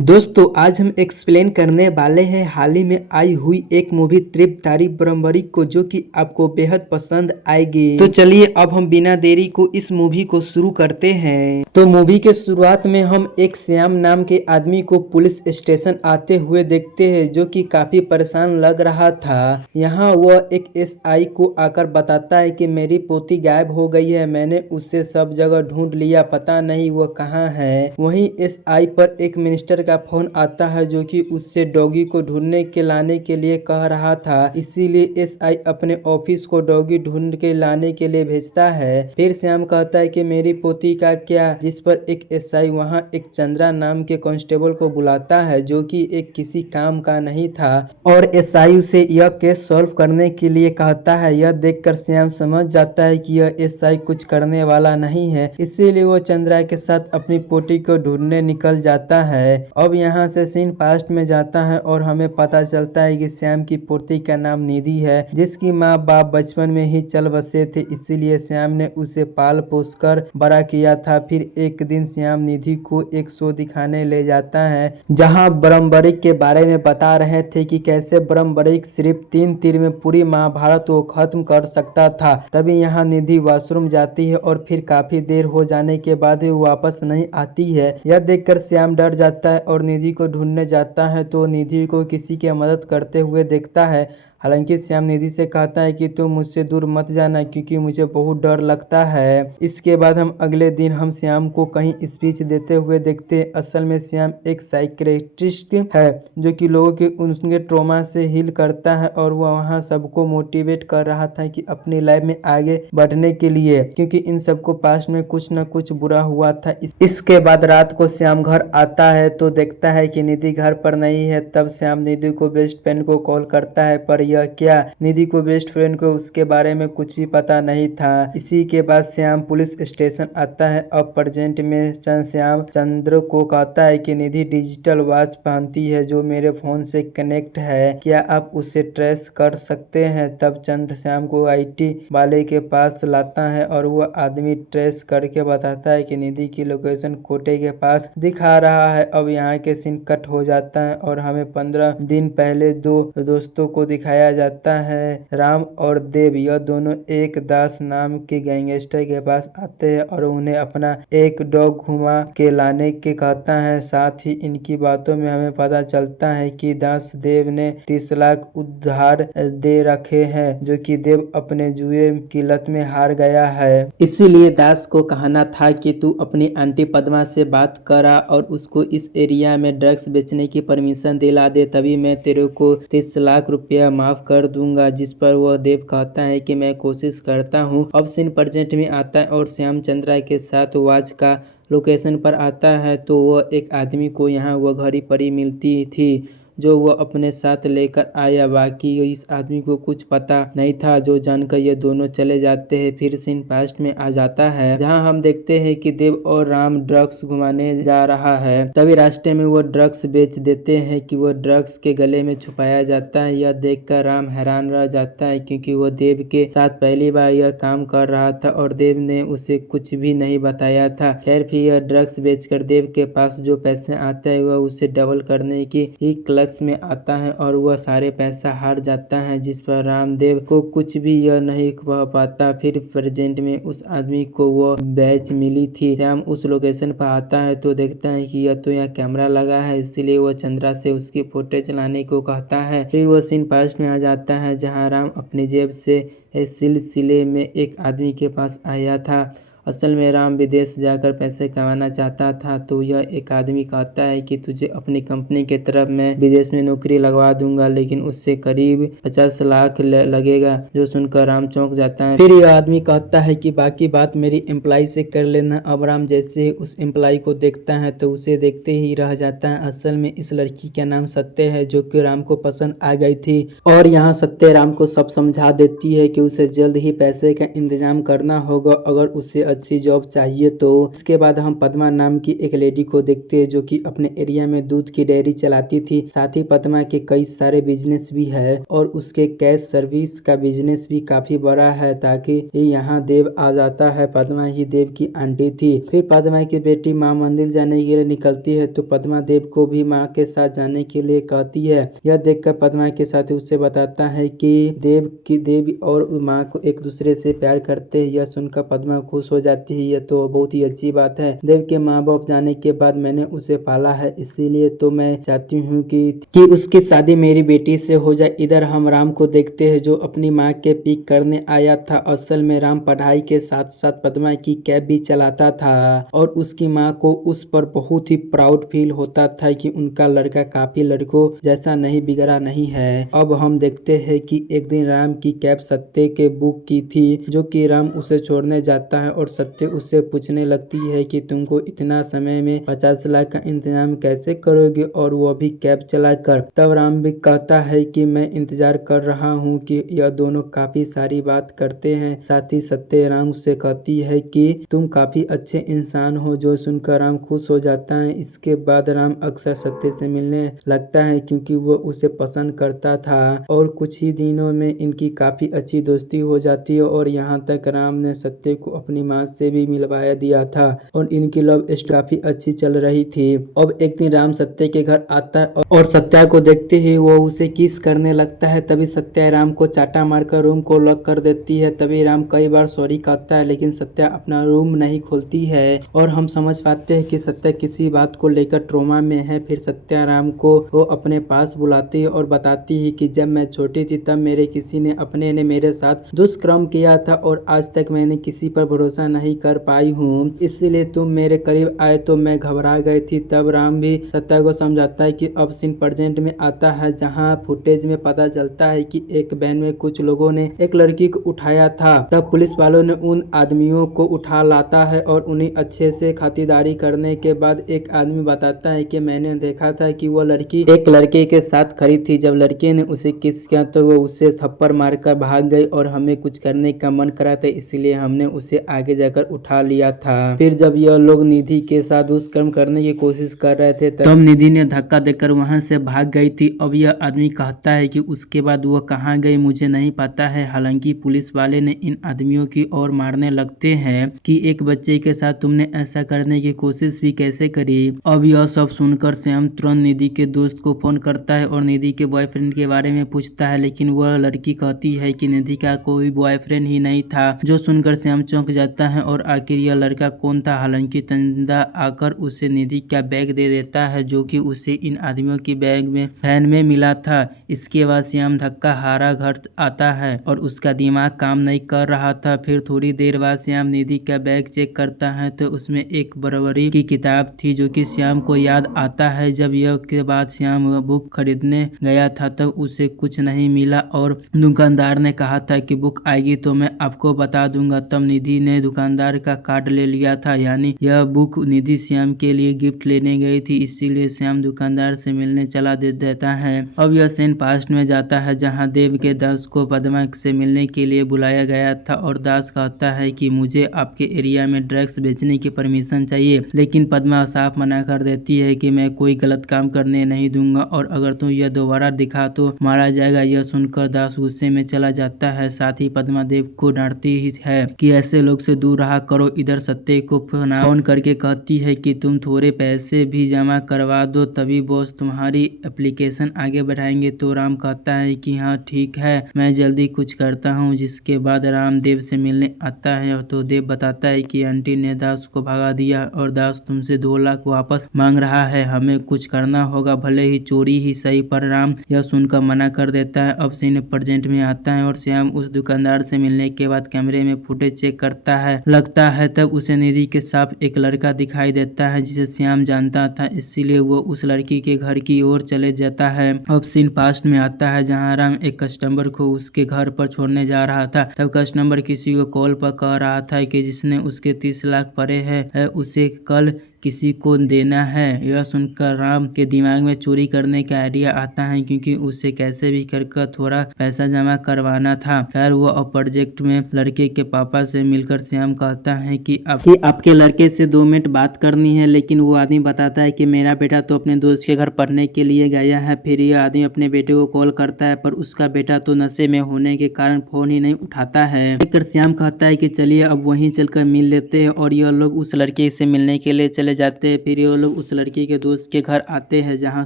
दोस्तों आज हम एक्सप्लेन करने वाले हैं हाल ही में आई हुई एक मूवी त्रिपुरारी बरम्बरी को, जो कि आपको बेहद पसंद आएगी। तो चलिए अब हम बिना देरी को इस मूवी को शुरू करते हैं। तो मूवी के शुरुआत में हम एक श्याम नाम के आदमी को पुलिस स्टेशन आते हुए देखते हैं, जो कि काफी परेशान लग रहा था। यहाँ वह एक एसआई को आकर बताता है कि मेरी पोती गायब हो गई है, मैंने उसे सब जगह ढूंढ लिया, पता नहीं वह कहाँ है। वहीं एसआई पर एक मिनिस्टर का फोन आता है, जो कि उससे डॉगी को ढूंढने के लाने के लिए कह रहा था। इसीलिए एसआई अपने ऑफिस को डॉगी ढूंढ के लाने के लिए भेजता है। फिर श्याम कहता है कि मेरी पोती का क्या, जिस पर एक एसआई वहां एक चंद्रा नाम के कांस्टेबल को बुलाता है, जो कि एक किसी काम का नहीं था, और एसआई उसे यह केस सॉल्व करने के लिए कहता है। यह देखकर श्याम समझ जाता है कि यह एसआई कुछ करने वाला नहीं है, इसीलिए वो चंद्रा के साथ अपनी पोती को ढूंढने निकल जाता है। अब यहाँ से सीन पास्ट में जाता है और हमें पता चलता है कि श्याम की पोती का नाम निधि है, जिसकी माँ बाप बचपन में ही चल बसे थे, इसीलिए श्याम ने उसे पाल पोस कर बड़ा किया था। फिर एक दिन श्याम निधि को एक शो दिखाने ले जाता है, जहाँ ब्रह्मबरिक के बारे में बता रहे थे कि कैसे ब्रह्मबरिक सिर्फ 3 तीर में पूरी महाभारत को खत्म कर सकता था। तभी यहाँ निधि वॉशरूम जाती है और फिर काफी देर हो जाने के बाद भी वापस नहीं आती है। यह देखकर श्याम डर जाता है और निधि को ढूंढने जाता है, तो निधि को किसी की मदद करते हुए देखता है। हालांकि श्याम निधि से कहता है कि तुम मुझसे दूर मत जाना, क्योंकि मुझे बहुत डर लगता है। इसके बाद हम अगले दिन हम श्याम को कहीं स्पीच देते हुए देखते हैं। असल में श्याम एक साइकियाट्रिस्ट है, जो कि लोगों के उनके ट्रॉमा से हील करता है, और वह वहाँ सबको मोटिवेट कर रहा था कि अपनी लाइफ में आगे बढ़ने के लिए, क्योंकि इन सबको पास्ट में कुछ न कुछ बुरा हुआ था। इसके बाद रात को श्याम घर आता है तो देखता है कि निधि घर पर नहीं है। तब श्याम निधि को बेस्ट फ्रेंड को कॉल करता है, पर यह क्या, निधि को बेस्ट फ्रेंड को उसके बारे में कुछ भी पता नहीं था। इसी के बाद श्याम पुलिस स्टेशन आता है। अब प्रेजेंट में श्याम चंद्र को कहता है कि निधि डिजिटल वॉच पहनती है, जो मेरे फोन से कनेक्ट है, क्या आप उसे ट्रेस कर सकते हैं। तब चंद्र श्याम को आईटी वाले के पास लाता है और वह आदमी ट्रेस करके बताता है कि निधि की लोकेशन कोटे के पास दिखा रहा है। अब यहाँ के सीन कट हो जाता है और हमें 15 दिन पहले दो दोस्तों को दिखाया जाता है, राम और देव। यह दोनों एक दास नाम के गैंगस्टर के पास आते हैं और उन्हें अपना एक डॉग घुमा के लाने के कहता है। साथ ही इनकी बातों में हमें पता चलता है कि दास देव ने 30 लाख उधार दे रखे हैं, जो कि देव अपने जुए की लत में हार गया है। इसीलिए दास को कहना था कि तू अपनी आंटी पद्मा से बात करा और उसको इस एरिया में ड्रग्स बेचने की परमिशन दिला दे, तभी मैं तेरे को 30 लाख रुपया माफ कर दूंगा। जिस पर वह देव कहता है कि मैं कोशिश करता हूँ। अब सीन प्रेजेंट में आता है और श्याम चंद्रा के साथ वॉच का लोकेशन पर आता है, तो वह एक आदमी को यहाँ वह घड़ी पड़ी मिलती थी, जो वह अपने साथ लेकर आया। बाकी इस आदमी को कुछ पता नहीं था, जो जानकर ये दोनों चले जाते हैं। फिर सीन पास्ट में आ जाता है, जहां हम देखते हैं कि देव और राम ड्रग्स घुमाने जा रहा है। तभी रास्ते में वो ड्रग्स बेच देते हैं कि वो ड्रग्स के गले में छुपाया जाता है। यह देखकर राम हैरान रह जाता है, क्योंकि वो देव के साथ पहली बार यह काम कर रहा था और देव ने उसे कुछ भी नहीं बताया था। खैर फिर यह ड्रग्स बेचकर देव के पास जो पैसे आते हैं वह उसे डबल करने की ही क्लच में आता है और वह सारे पैसा हार जाता है, जिस पर रामदेव को कुछ भी यह नहीं कह पाता। फिर प्रेजेंट में उस आदमी को वो बैच मिली थी। श्याम उस लोकेशन पर आता है तो देखता है कि यह तो यहाँ कैमरा लगा है, इसीलिए वह चंद्रा से उसकी फुटेज लाने को कहता है। फिर वो सीन पास्ट में आ जाता है, जहाँ राम अपनी जेब से इस सिलसिले में एक आदमी के पास आया था। असल में राम विदेश जाकर पैसे कमाना चाहता था, तो यह एक आदमी कहता है कि तुझे अपनी कंपनी के तरफ मैं विदेश में नौकरी लगवा दूंगा, लेकिन उससे करीब 50 लाख लगेगा। जो सुनकर राम चौंक जाता है। फिर यह आदमी कहता है कि बाकी बात मेरी एम्प्लॉय से कर लेना। अब राम जैसे ही उस एम्प्लॉय को देखता है तो उसे देखते ही रह जाता है। असल में इस लड़की का नाम सत्य है, जो कि राम को पसंद आ गई थी, और यहाँ सत्य राम को सब समझा देती है कि उसे जल्द ही पैसे का इंतजाम करना होगा। अगर उसे अच्छी जॉब चाहिए। तो इसके बाद हम पद्मा नाम की एक लेडी को देखते हैं जो कि अपने एरिया में दूध की डेयरी चलाती थी। साथ ही पद्मा के कई सारे बिजनेस भी है और उसके कैश सर्विस का बिजनेस भी काफी बड़ा है। ताकि यहाँ देव आ जाता है, पद्मा ही देव की आंटी थी। फिर पद्मा की बेटी माँ मंदिर जाने के लिए निकलती है तो पद्मा देव को भी माँ के साथ जाने के लिए कहती है। यह देखकर पद्मा के साथी उसे बताता है कि देव और माँ को एक दूसरे से प्यार करते हैं। यह सुनकर पद्मा खुश हो जाती है। यह तो बहुत ही अच्छी बात है। देव के माँ बाप जाने के बाद मैंने उसे पाला है, इसीलिए तो मैं चाहती हूँ कि उसकी शादी मेरी बेटी से हो जाए। इधर हम राम को देखते हैं जो अपनी माँ के पिक करने आया था। असल में राम पढ़ाई के साथ साथ पद्मा की कैब भी चलाता था और उसकी माँ को उस पर बहुत ही प्राउड फील होता था कि उनका लड़का काफी लड़कों जैसा नहीं बिगड़ा नहीं है। अब हम देखते हैं कि एक दिन राम की कैब सत्य के बुक की थी जो कि राम उसे छोड़ने जाता है और सत्य उससे पूछने लगती है कि तुमको इतना समय में 50 लाख का इंतजाम कैसे करोगे और वो भी कैब चलाकर। तब राम भी कहता है कि मैं इंतजार कर रहा हूँ कि यह दोनों काफी सारी बात करते हैं। साथ ही सत्य राम से कहती है कि तुम काफी अच्छे इंसान हो, जो सुनकर राम खुश हो जाता है। इसके बाद राम अक्सर सत्य से मिलने लगता है क्योंकि वो उसे पसंद करता था और कुछ ही दिनों में इनकी काफी अच्छी दोस्ती हो जाती है और यहाँ तक राम ने सत्य को अपनी माँ से भी मिलवाया दिया था और इनकी लव स्टोरी काफी अच्छी चल रही थी। अब एक दिन राम सत्य के घर आता है और सत्या को देखते ही वो उसे किस करने लगता है। तभी सत्या राम को चाटा मारकर रूम को लॉक कर देती है। तभी राम कई बार सॉरी कहता है लेकिन सत्या अपना रूम नहीं खोलती है और हम समझ पाते हैं कि सत्या किसी बात को लेकर ट्रोमा में है। फिर सत्या राम को वो अपने पास बुलाती है और बताती है कि जब मैं छोटी थी तब किसी ने अपने ने मेरे साथ दुष्कर्म किया था और आज तक मैंने किसी पर भरोसा नहीं कर पाई हूँ, इसलिए तुम मेरे करीब आए तो मैं घबरा गई थी। तब राम भी सत्या को समझाता है कि अब सीन प्रेजेंट में आता है जहाँ फुटेज में पता चलता है कि एक वैन में कुछ लोगों ने एक लड़की को उठाया था। तब पुलिस वालों ने उन आदमियों को उठा लाता है और उन्हें अच्छे से खातिरदारी करने के बाद एक आदमी बताता है कि मैंने देखा था कि वो लड़की एक लड़के के साथ खड़ी थी। जब लड़के ने उसे किस किया तो वो उसे थप्पड़ मारकर भाग गई और हमें कुछ करने का मन करा था, इसलिए हमने उसे आगे जाकर उठा लिया था। फिर जब यह लोग निधि के साथ दुष्कर्म करने की कोशिश कर रहे थे तब निधि ने धक्का देकर वहां से भाग गई थी। अब यह आदमी कहता है कि उसके बाद वो कहाँ गई मुझे नहीं पता है। हालांकि पुलिस वाले ने इन आदमियों की ओर मारने लगते हैं कि एक बच्चे के साथ तुमने ऐसा करने की कोशिश भी कैसे करी। अब यह सब सुनकर श्याम तुरंत निधि के दोस्त को फोन करता है और निधि के बॉयफ्रेंड के बारे में पूछता है, लेकिन वह लड़की कहती है कि निधि का कोई बॉयफ्रेंड ही नहीं था। जो सुनकर श्याम चौंक जाता है और आखिर यह लड़का कौन था। हालांकि तंदा आकर उसे निधि का बैग दे देता है जो कि उसे इन आदमियों की बैग में वैन में मिला था। इसके बाद श्याम धक्का हारा घर आता है और उसका दिमाग काम नहीं कर रहा था। फिर थोड़ी देर बाद श्याम निधि का बैग चेक करता है तो उसमें एक बर्बरी की किताब थी जो कि श्याम को याद आता है। जब यह के बाद श्याम वह बुक खरीदने गया था तब उसे कुछ नहीं मिला और दुकानदार ने कहा था कि बुक आएगी तो मैं आपको बता दूंगा। तब निधि ने दुकानदार का कार्ड ले लिया था, यानी यह बुक निधि श्याम के लिए गिफ्ट लेने गई थी, इसीलिए श्याम दुकानदार से मिलने चला देता है। अब यह सीन पास्ट में जाता है जहां देव के दास को पद्मा से मिलने के लिए बुलाया गया था और दास कहता है कि मुझे आपके एरिया में ड्रग्स बेचने की परमिशन चाहिए, लेकिन पद्मा साफ मना कर देती है कि मैं कोई गलत काम करने नहीं दूंगा और अगर तू यह दोबारा दिखा तो मारा जाएगा। यह सुनकर दास गुस्से में चला जाता है। साथ ही पद्मा देव को डांटती ही है कि ऐसे लोग से दूर रहा करो। इधर सत्य को फोन करके कहती है कि तुम थोड़े पैसे भी जमा करवा दो तभी बॉस तुम्हारी एप्लीकेशन आगे बढ़ाएंगे। तो राम कहता है कि हाँ ठीक है, मैं जल्दी कुछ करता हूँ। जिसके बाद राम देव से मिलने आता है तो देव बताता है कि आंटी ने दास को भगा दिया और दास तुमसे 2 लाख वापस मांग रहा है, हमें कुछ करना होगा, भले ही चोरी ही सही। पर राम यह सुनकर मना कर देता है। अब सीन प्रेजेंट में आता है और श्याम उस दुकानदार से मिलने के बाद कैमरे में फुटेज चेक करता है। लगता है तब उसे निधि के साथ एक लड़का दिखाई देता है जिसे श्याम जानता था, इसीलिए वो उस लड़की के घर की ओर चले जाता है। अब सीन पास्ट में आता है जहां राम एक कस्टमर को उसके घर पर छोड़ने जा रहा था। तब कस्टमर किसी को कॉल पर कह रहा था कि जिसने उसके 30 लाख पड़े है उसे कल किसी को देना है। यह सुनकर राम के दिमाग में चोरी करने का आइडिया आता है, क्योंकि उसे कैसे भी कर थोड़ा पैसा जमा करवाना था। खैर वो प्रोजेक्ट में लड़के के पापा से मिलकर श्याम कहता है कि आपके लड़के से 2 मिनट बात करनी है, लेकिन वो आदमी बताता है कि मेरा बेटा तो अपने दोस्त के घर पढ़ने के लिए गया है। फिर यह आदमी अपने बेटे को कॉल करता है, पर उसका बेटा तो नशे में होने के कारण फोन ही नहीं उठाता है। देखकर श्याम कहता है कि चलिए अब वहीं चलकर मिल लेते हैं, और यह लोग उस लड़के से मिलने के लिए चले जाते हैं। फिर ये लोग उस लड़के के दोस्त के घर आते हैं, जहाँ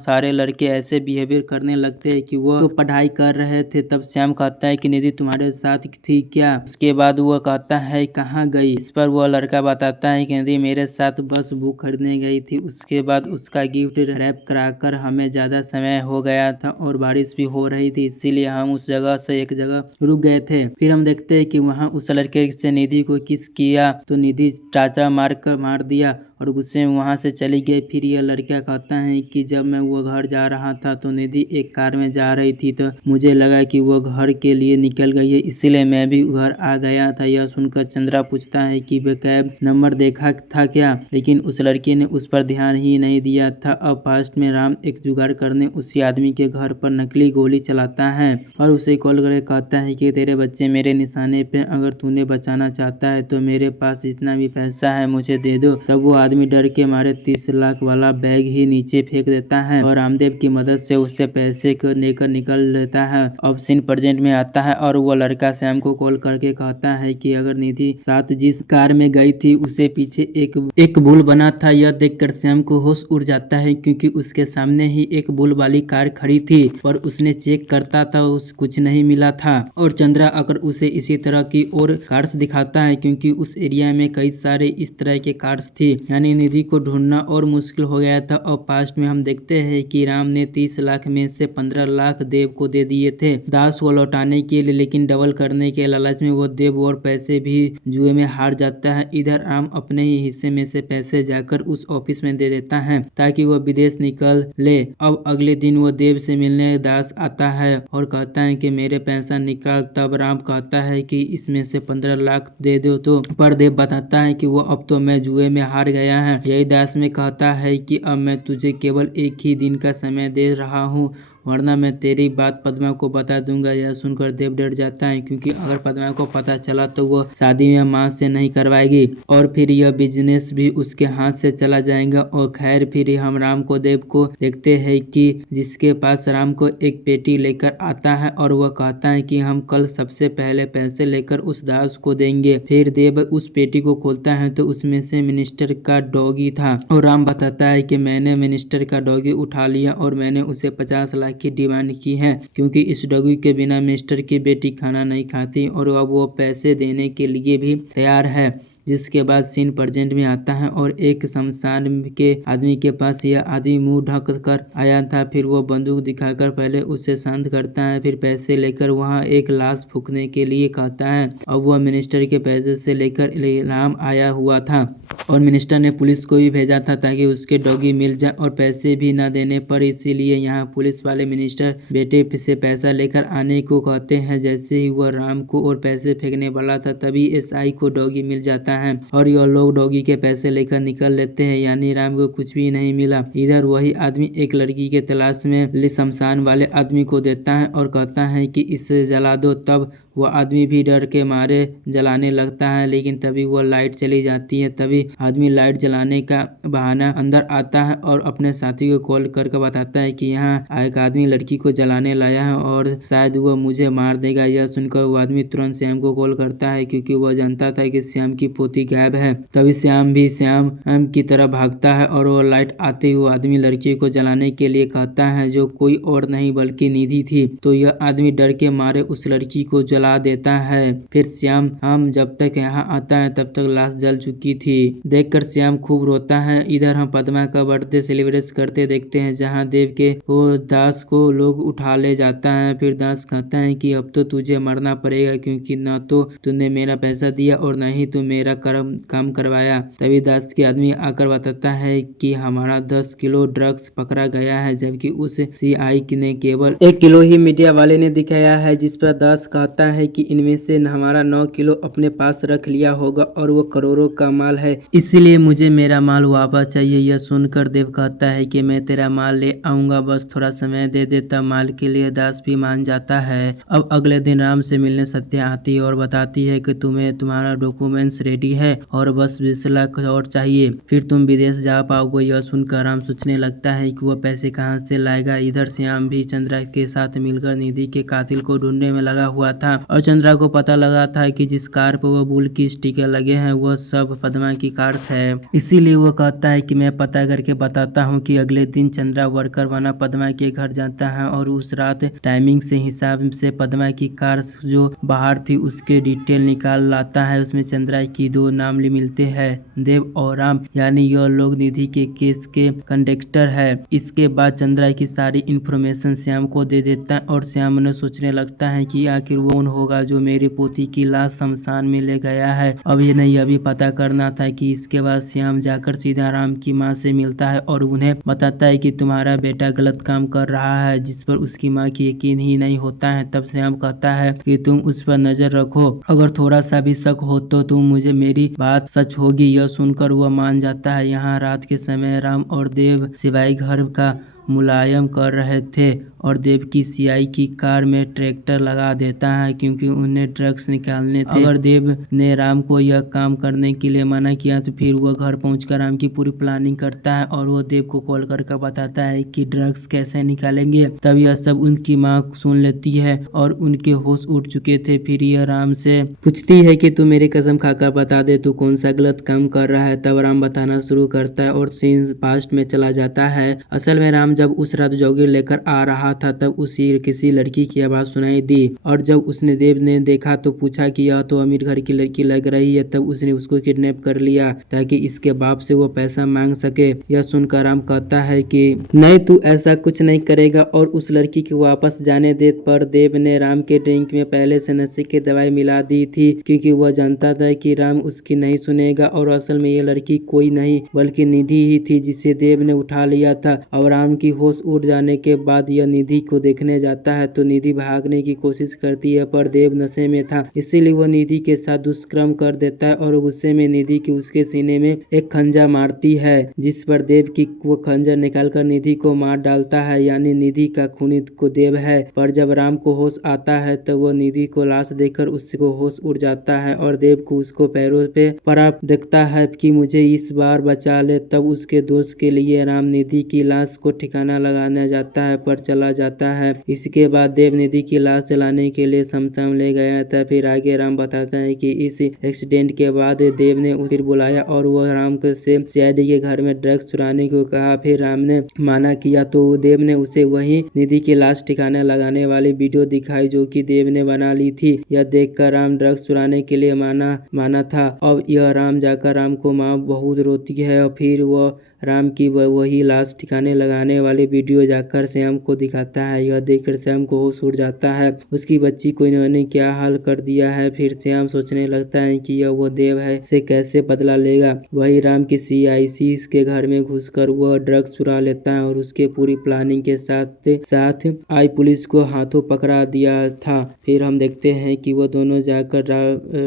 सारे लड़के ऐसे बिहेवियर करने लगते हैं कि वो तो पढ़ाई कर रहे थे। तब श्याम कहता है कि निधि तुम्हारे साथ थी क्या? उसके बाद वो कहता है कहाँ गई? इस पर वह लड़का बताता है कि निधि मेरे साथ बस बुक खरीदने गई थी। उसके बाद उसका गिफ्ट रैप कराकर हमें ज्यादा समय हो गया था और बारिश भी हो रही थी, इसीलिए हम उस जगह से एक जगह रुक गए थे। फिर हम देखते हैं कि वहाँ उस लड़के से निधि को किस किया तो निधि चाचा मार दिया और गुस्से में वहाँ से चली गई। फिर यह लड़का कहता है कि जब मैं वो घर जा रहा था तो निधि एक कार में जा रही थी, तो मुझे लगा कि वो घर के लिए निकल गई है, इसीलिए मैं भी घर आ गया था। यह सुनकर चंद्रा पूछता है कि वे कैब नंबर देखा था क्या, लेकिन उस लड़के ने उस पर ध्यान ही नहीं दिया था। अब पास्ट में राम एक जुगाड़ करने उसी आदमी के घर पर नकली गोली चलाता है और उसे कॉल करके कहता है कि तेरे बच्चे मेरे निशाने पे, अगर तूने बचाना चाहता है तो मेरे पास जितना भी पैसा है मुझे दे दो। तब वो आदमी डर के मारे 30 लाख वाला बैग ही नीचे फेंक देता है और रामदेव की मदद से उससे पैसे को लेकर निकल लेता है। अब सीन प्रेजेंट में आता है और वो लड़का श्याम को कॉल करके कहता है कि अगर निधि साथ जिस कार में गई थी उसे पीछे एक बुल बना था। यह देखकर श्याम को होश उड़ जाता है, क्योंकि उसके सामने ही एक बुल वाली कार खड़ी थी, पर उसने चेक करता था उस कुछ नहीं मिला था। और चंद्रा अगर उसे इसी तरह की और कार्स दिखाता है, क्योंकि उस एरिया में कई सारे इस तरह के कार्स थी, यानी निधि को ढूंढना और मुश्किल हो गया था। और पास्ट में हम देखते हैं कि राम ने 30 लाख में से 15 लाख देव को दे दिए थे दास को लौटाने के लिए, लेकिन डबल करने के लालच में वो देव और पैसे भी जुए में हार जाता है। इधर राम अपने ही हिस्से में से पैसे जाकर उस ऑफिस में दे देता है ताकि वह विदेश निकल ले। अब अगले दिन वो देव से मिलने दास आता है और कहता है कि मेरे पैसा निकाल। तब राम कहता है कि इसमें से 15 लाख दे दो, तो पर देव बताता है कि वो अब तो मैं जुए में हार गया है। यही दास में कहता है कि अब मैं तुझे केवल एक ही दिन का समय दे रहा हूँ, वरना मैं तेरी बात पद्मा को बता दूंगा। यह सुनकर देव डर जाता है, क्योंकि अगर पद्मा को पता चला तो वो शादी में मां से नहीं करवाएगी और फिर यह बिजनेस भी उसके हाथ से चला जाएगा। और खैर फिर हम राम को देव को देखते हैं कि जिसके पास राम को एक पेटी लेकर आता है और वह कहता है कि हम कल सबसे पहले पैसे लेकर उस दास को देंगे। फिर देव उस पेटी को खोलता है तो उसमें से मिनिस्टर का डॉगी था और राम बताता है कि मैंने मिनिस्टर का डॉगी उठा लिया और मैंने उसे 50 लाख की डिमांड की है, क्योंकि इस डॉगी के बिना मिनिस्टर की बेटी खाना नहीं खाती और अब वो पैसे देने के लिए भी तैयार है। जिसके बाद सीन प्रेजेंट में आता है और एक शमशान के आदमी के पास यह आदमी मुंह ढक कर आया था। फिर वो बंदूक दिखाकर पहले उसे शांत करता है, फिर पैसे लेकर वहाँ एक लाश फूकने के लिए कहता है। अब वह मिनिस्टर के पैसे से लेकर राम आया हुआ था और मिनिस्टर ने पुलिस को भी भेजा था ताकि उसके डॉगी मिल जाए और पैसे भी न देने पर, इसीलिए यहाँ पुलिस वाले मिनिस्टर बेटे से पैसा लेकर आने को कहते हैं। जैसे ही वह राम को और पैसे फेंकने वाला था तभी एसआई को डॉगी मिल जाता है और यह लोग डॉगी के पैसे लेकर निकल लेते हैं, यानी राम को कुछ भी नहीं मिला। इधर वही आदमी एक लड़की के तलाश में शमशान वाले आदमी को देता है और कहता है कि इसे जला दो। तब वह आदमी भी डर के मारे जलाने लगता है, लेकिन तभी वह लाइट चली जाती है। तभी आदमी लाइट जलाने का बहाना अंदर आता है और अपने साथी को कॉल करके बताता है कि यहाँ एक आदमी लड़की को जलाने लाया है और शायद वह मुझे मार देगा। यह सुनकर वो आदमी तुरंत श्याम को कॉल करता है, क्योंकि वह जानता था कि श्याम की पोती गायब है। तभी श्याम भी श्याम की तरह भागता है और वो लाइट आते हुए आदमी लड़की को जलाने के लिए कहता है, जो कोई और नहीं बल्कि निधि थी। तो यह आदमी डर के मारे उस लड़की को जला देता है। फिर श्याम जब तक यहाँ आता है तब तक लाश जल चुकी थी। देखकर श्याम खूब रोता है। इधर हम पद्मा का बर्थडे सेलिब्रेट करते देखते हैं, जहाँ देव के वो दास को लोग उठा ले जाता है। फिर दास कहता है कि अब तो तुझे मरना पड़ेगा, क्योंकि न तो तूने मेरा पैसा दिया और न ही तू मेरा सारा काम करवाया। तभी दास के आदमी आकर बताता है कि हमारा 10 किलो ड्रग्स पकड़ा गया है, जबकि उस सीआई ने केवल 1 किलो ही मीडिया वाले ने दिखाया है। जिस पर दास कहता है कि इनमें से हमारा 9 किलो अपने पास रख लिया होगा और वो करोड़ों का माल है, इसीलिए मुझे मेरा माल वापस चाहिए। यह सुनकर देव कहता है कि मैं तेरा माल ले आऊंगा, बस थोड़ा समय दे देता। माल के लिए दास भी मान जाता है। अब अगले दिन राम से मिलने सत्या आती है और बताती है कि तुम्हारा डॉक्यूमेंट्स रेडी है और बस 20 लाख और चाहिए, फिर तुम विदेश जा पाओगे। यह सुनकर राम सोचने लगता है कि वह पैसे कहाँ से लाएगा। इधर श्याम भी चंद्रा के साथ मिलकर निधि के कातिल को ढूंढने में लगा हुआ था और चंद्रा को पता लगा था कि जिस कार पर वह बुल की स्टिकर लगे हैं वह सब पद्मा की कार्स है। इसीलिए वो कहता है कि मैं पता करके बताता हूँ कि अगले दिन चंद्रा वर्कर बना पद्मा के घर जाता है और उस रात टाइमिंग से हिसाब से पद्मा की कार जो बाहर थी उसके डिटेल निकाल लाता है। उसमें चंद्रा की 2 नाम मिलते हैं, देव और राम, यानी यह लोग निधि के केस के कंडक्टर है। इसके बाद चंद्रा की सारी इंफॉर्मेशन श्याम को दे देता है और श्याम ने सोचने लगता है कि आखिर वो कौन होगा जो मेरी पोती की लाश शमशान में ले गया है। अब ये नहीं अभी पता करना था कि इसके बाद श्याम जाकर सीधा राम की माँ से मिलता है और उन्हें बताता है कि तुम्हारा बेटा गलत काम कर रहा है, जिस पर उसकी माँ की यकीन ही नहीं होता है। तब श्याम कहता है कि तुम उस पर नजर रखो, अगर थोड़ा सा भी शक हो तो तुम मुझे मेरी बात सच होगी। यह सुनकर वह मान जाता है। यहाँ रात के समय राम और देव सिवाय घर का मुलायम कर रहे थे और देव की सीआई की कार में ट्रैक्टर लगा देता है क्योंकि उन्हें ड्रग्स निकालने थे। अगर देव ने राम को यह काम करने के लिए मना किया तो फिर वह घर पहुंचकर राम की पूरी प्लानिंग करता है और वो देव को कॉल करके बताता है कि ड्रग्स कैसे निकालेंगे। तब यह सब उनकी माँ सुन लेती है और उनके होश उड़ चुके थे। फिर यह राम से पूछती है कि तू मेरी कसम खाकर बता दे तू कौन सा गलत काम कर रहा है। तब राम बताना शुरू करता है और सीन पास्ट में चला जाता है। असल में राम जब उस रात जॉगिंग लेकर आ रहा था तब उसी किसी लड़की की आवाज सुनाई दी और जब उसने देव ने देखा तो पूछा कि यह तो अमीर घर की लड़की लग रही है। तब उसने उसको किडनैप कर लिया ताकि इसके बाप से वो पैसा मांग सके। यह सुनकर राम कहता है कि नहीं, तू ऐसा कुछ नहीं करेगा और उस लड़की को वापस जाने दे। पर देव ने राम के ड्रिंक में पहले से नशे की दवाई मिला दी थी क्योंकि वह जानता था कि राम उसकी नहीं सुनेगा और असल में ये लड़की कोई नहीं बल्कि निधि ही थी जिसे देव ने उठा लिया था। और राम की होश उड़ जाने के बाद यह निधि को देखने जाता है तो निधि भागने की कोशिश करती है पर देव नशे में था, इसीलिए वह निधि के साथ दुष्कर्म कर देता है और गुस्से में निधि की उसके सीने में एक खंजा मारती है, जिस पर देव की वो खंजर निकालकर निधि को मार डालता है, यानी निधि का खूनी को देव है। पर जब राम को होश आता है तो वह निधि को लाश देखकर उसको होश उड़ जाता है और देव को उसको पैरों पे पड़ा देखता है कि मुझे इस बार बचा ले। तब उसके दोस्त के लिए राम निधि की लाश को ठिकाना लगाने जाता है पर चला जाता है। इसके बाद देव निधि की लाश जलाने के लिए शमशान ले गया था। फिर आगे राम बताता है कि इस एक्सीडेंट के बाद देव ने उसे बुलाया और वह राम से सीआईडी के घर में ड्रग्स चुराने को कहा। फिर राम ने माना किया तो देव ने उसे वही निधि की लाश ठिकाना लगाने वाली वीडियो दिखाई जो कि देव ने बना ली थी। यह देखकर राम ड्रग्स चुराने के लिए माना था। अब यह राम जाकर राम को माँ बहुत रोती है और फिर वह राम की वही लाश ठिकाने लगाने वाली वीडियो जाकर श्याम को दिखाता है। यह देखकर श्याम को होश उड़ जाता है, उसकी बच्ची को इन्होंने क्या हाल कर दिया है। फिर श्याम सोचने लगता है कि यह वो देव है, से कैसे बदला लेगा। वही राम की सीआईसी के घर में घुसकर वह ड्रग्स चुरा लेता है और उसके पूरी प्लानिंग के साथ आई पुलिस को हाथों पकड़ा दिया था। फिर हम देखते हैं कि वो दोनों जाकर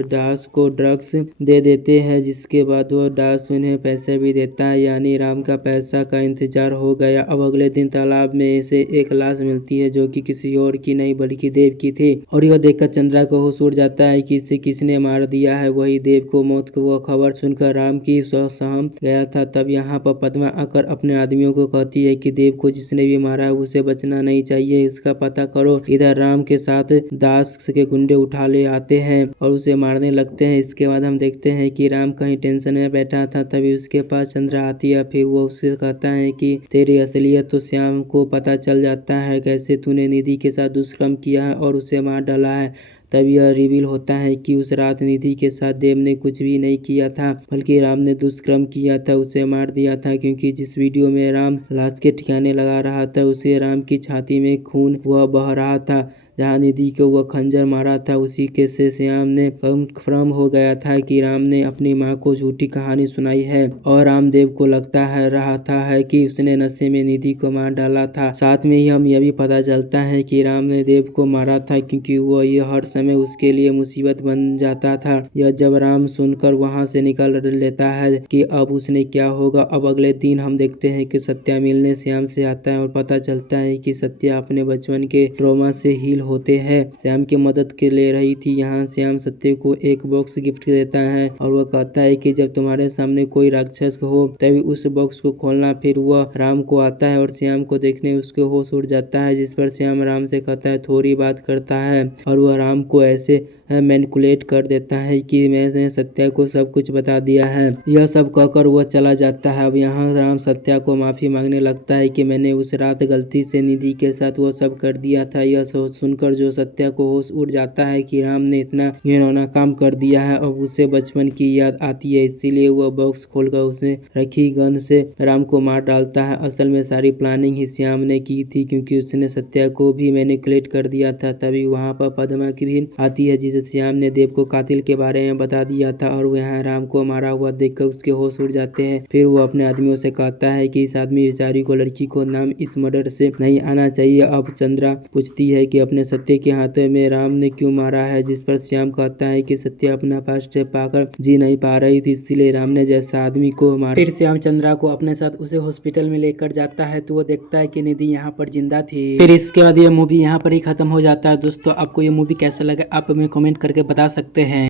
दास को ड्रग्स दे देते हैं, जिसके बाद वो दास उन्हें पैसे भी देता है, यानी राम का पैसा का इंतजार हो गया। अब अगले दिन तालाब में से एक लाश मिलती है जो कि किसी और की नहीं बल्कि देव की थी और यह देखकर चंद्रा को होश उड़ जाता है कि इसे किसने मार दिया है। वही देव को मौत को वह खबर सुनकर राम की सहम गया था। तब यहाँ पर पद्मा आकर अपने आदमियों को कहती है कि देव को जिसने भी मारा है उसे बचना नहीं चाहिए, इसका पता करो। इधर राम के साथ दास के गुंडे उठा ले आते हैं और उसे मारने लगते हैं। इसके बाद हम देखते हैं कि राम कहीं टेंशन में बैठा था, तभी उसके पास चंद्रा आती है। फिर वो उससे कहता है कि तेरी असलियत तो श्याम को पता चल जाता है, कैसे तूने निधि के साथ दुष्कर्म किया है और उसे मार डाला है। तब यह रिवील होता है कि उस रात निधि के साथ देव ने कुछ भी नहीं किया था बल्कि राम ने दुष्कर्म किया था, उसे मार दिया था। क्योंकि जिस वीडियो में राम लाश के ठिकाने लगा रहा था उसे राम की छाती में खून वह बह रहा था, जहाँ निधि को वह खंजर मारा था, उसी के से श्याम ने कंफर्म हो गया था कि राम ने अपनी माँ को झूठी कहानी सुनाई है और रामदेव को लगता है रहा था कि उसने नशे में निधि को मार डाला था। साथ में ही हम यह भी पता चलता है कि राम ने देव को मारा था क्योंकि वह यह हर समय उसके लिए मुसीबत बन जाता था। यह जब राम सुनकर वहां से निकल लेता है कि अब उसने क्या होगा। अब अगले दिन हम देखते हैं कि सत्या मिलने श्याम से आता है और पता चलता है कि सत्या अपने बचपन के ट्रॉमा से हील होते हैं। श्याम की मदद के ले रही थी। यहाँ श्याम सत्य को एक बॉक्स गिफ्ट देता है और वह कहता है कि जब तुम्हारे सामने कोई राक्षस हो तभी उस बॉक्स को खोलना। फिर वह राम को आता है और श्याम को देखने उसके होश उड़ जाता है, जिस पर श्याम राम से कहता है थोड़ी बात करता है और वह राम को ऐसे मैनिपुलेट कर देता है कि मैंने सत्या को सब कुछ बता दिया है। यह सब कहकर वह चला जाता है। अब यहाँ राम सत्या को माफी मांगने लगता है कि मैंने उस रात गलती से निधि के साथ वो सब कर दिया था। यह सुनकर जो सत्या को होश उड़ जाता है कि राम ने इतना घिनौना काम कर दिया है। अब उसे बचपन की याद आती है, इसीलिए वह बॉक्स खोलकर उसने रखी गन से राम को मार डालता है। असल में सारी प्लानिंग ही श्याम ने की थी क्योंकि उसने सत्या को भी मैनिपुलेट कर दिया था। तभी वहाँ पर पद्मा की भी आती है जिसे श्याम ने देव को कातिल के बारे में बता दिया था और वह राम को मारा हुआ देखकर उसके होश उड़ जाते हैं। फिर वो अपने आदमियों से कहता है कि इस आदमी बेचारी को लड़की को नाम इस मर्डर से नहीं आना चाहिए। अब चंद्रा पूछती है कि अपने सत्य के हाथों में राम ने क्यों मारा है, जिस पर श्याम कहता है कि सत्य अपना पास्ट पाकर जी नहीं पा रही थी, इसलिए राम ने जैसा आदमी को मारा। फिर श्याम चंद्रा को अपने साथ उसे हॉस्पिटल में लेकर जाता है तो वो देखता है कि निधि यहाँ पर जिंदा थी। फिर इसके बाद ये मूवी यहाँ पर ही खत्म हो जाता है। दोस्तों आपको ये मूवी कैसा लगा आप हमें कमेंट करके बता सकते हैं।